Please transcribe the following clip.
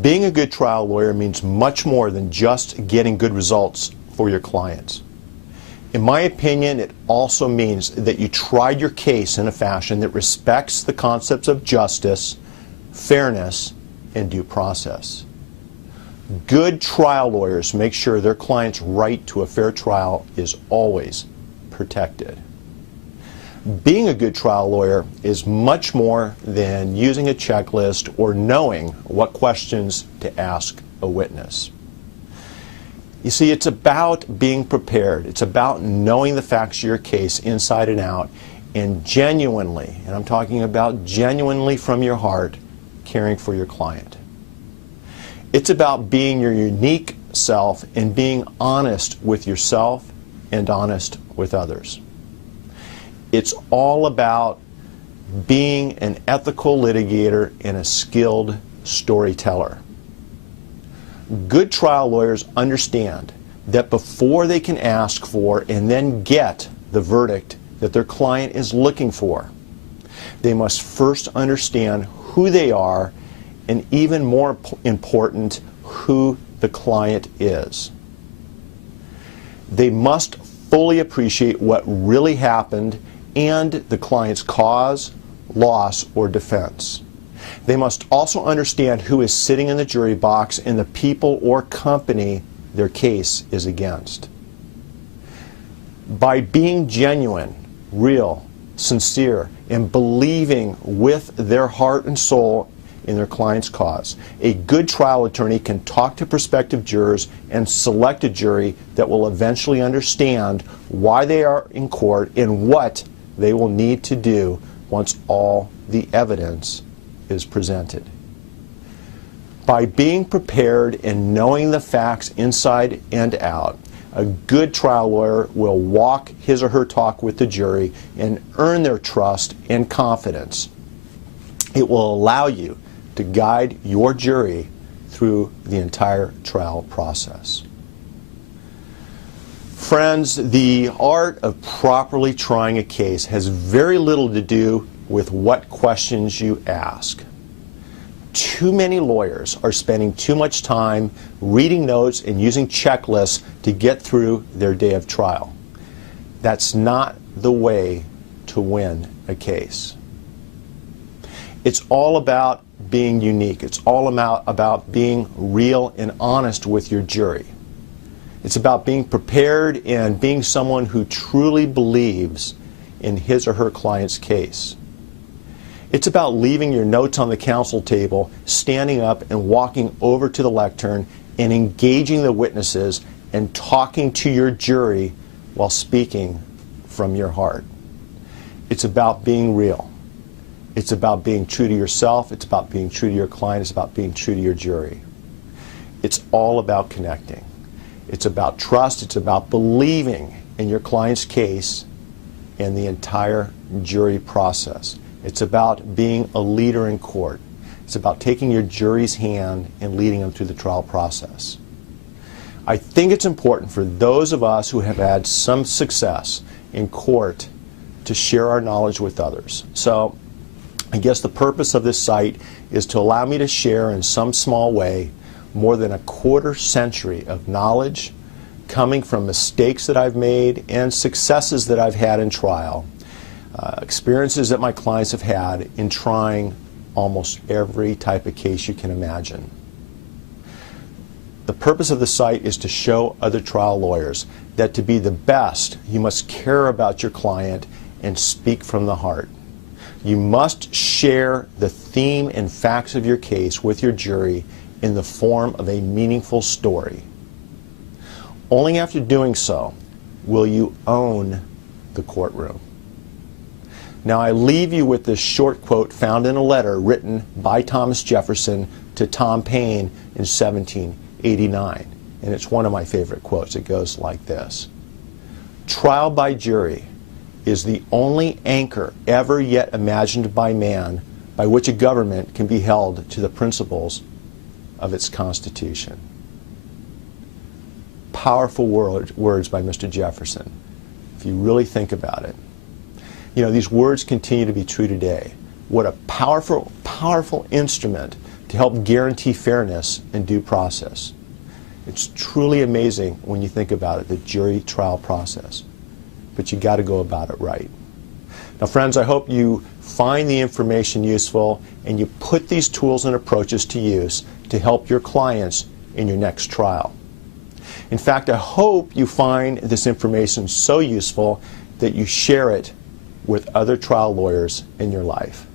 Being a good trial lawyer means much more than just getting good results for your clients. In my opinion, it also means that you tried your case in a fashion that respects the concepts of justice, fairness, and due process. Good trial lawyers make sure their client's right to a fair trial is always protected. Being a good trial lawyer is much more than using a checklist or knowing what questions to ask a witness. You see, it's about being prepared. It's about knowing the facts of your case inside and out, and genuinely, and I'm talking about genuinely from your heart, caring for your client. It's about being your unique self and being honest with yourself and honest with others. It's all about being an ethical litigator and a skilled storyteller. Good trial lawyers understand that before they can ask for and then get the verdict that their client is looking for, they must first understand who they are and, even more important, who the client is. They must fully appreciate what really happened and the client's cause, loss, or defense. They must also understand who is sitting in the jury box and the people or company their case is against. By being genuine, real, sincere, and believing with their heart and soul in their client's cause, a good trial attorney can talk to prospective jurors and select a jury that will eventually understand why they are in court and what they will need to do once all the evidence is presented. By being prepared and knowing the facts inside and out, a good trial lawyer will walk his or her talk with the jury and earn their trust and confidence. It will allow you to guide your jury through the entire trial process. Friends, the art of properly trying a case has very little to do with what questions you ask. Too many lawyers are spending too much time reading notes and using checklists to get through their day of trial. That's not the way to win a case. It's all about being unique. It's all about being real and honest with your jury. It's about being prepared and being someone who truly believes in his or her client's case. It's about leaving your notes on the counsel table, standing up and walking over to the lectern and engaging the witnesses and talking to your jury while speaking from your heart. It's about being real. It's about being true to yourself. It's about being true to your client. It's about being true to your jury. It's all about connecting. It's about trust. It's about believing in your client's case and the entire jury process. It's about being a leader in court. It's about taking your jury's hand and leading them through the trial process. I think it's important for those of us who have had some success in court to share our knowledge with others. So I guess the purpose of this site is to allow me to share in some small way more than a quarter century of knowledge coming from mistakes that I've made and successes that I've had in trial, experiences that my clients have had in trying almost every type of case you can imagine. The purpose of the site is to show other trial lawyers that to be the best, you must care about your client and speak from the heart. You must share the theme and facts of your case with your jury in the form of a meaningful story. Only after doing so will you own the courtroom. Now I leave you with this short quote found in a letter written by Thomas Jefferson to Tom Paine in 1789. And it's one of my favorite quotes. It goes like this: "Trial by jury is the only anchor ever yet imagined by man by which a government can be held to the principles of its Constitution." Powerful words by Mr. Jefferson, if you really think about it. You know, these words continue to be true today. What a powerful, powerful instrument to help guarantee fairness and due process. It's truly amazing when you think about it, the jury trial process. But you got to go about it right. Now, friends, I hope you find the information useful and you put these tools and approaches to use to help your clients in your next trial. In fact, I hope you find this information so useful that you share it with other trial lawyers in your life.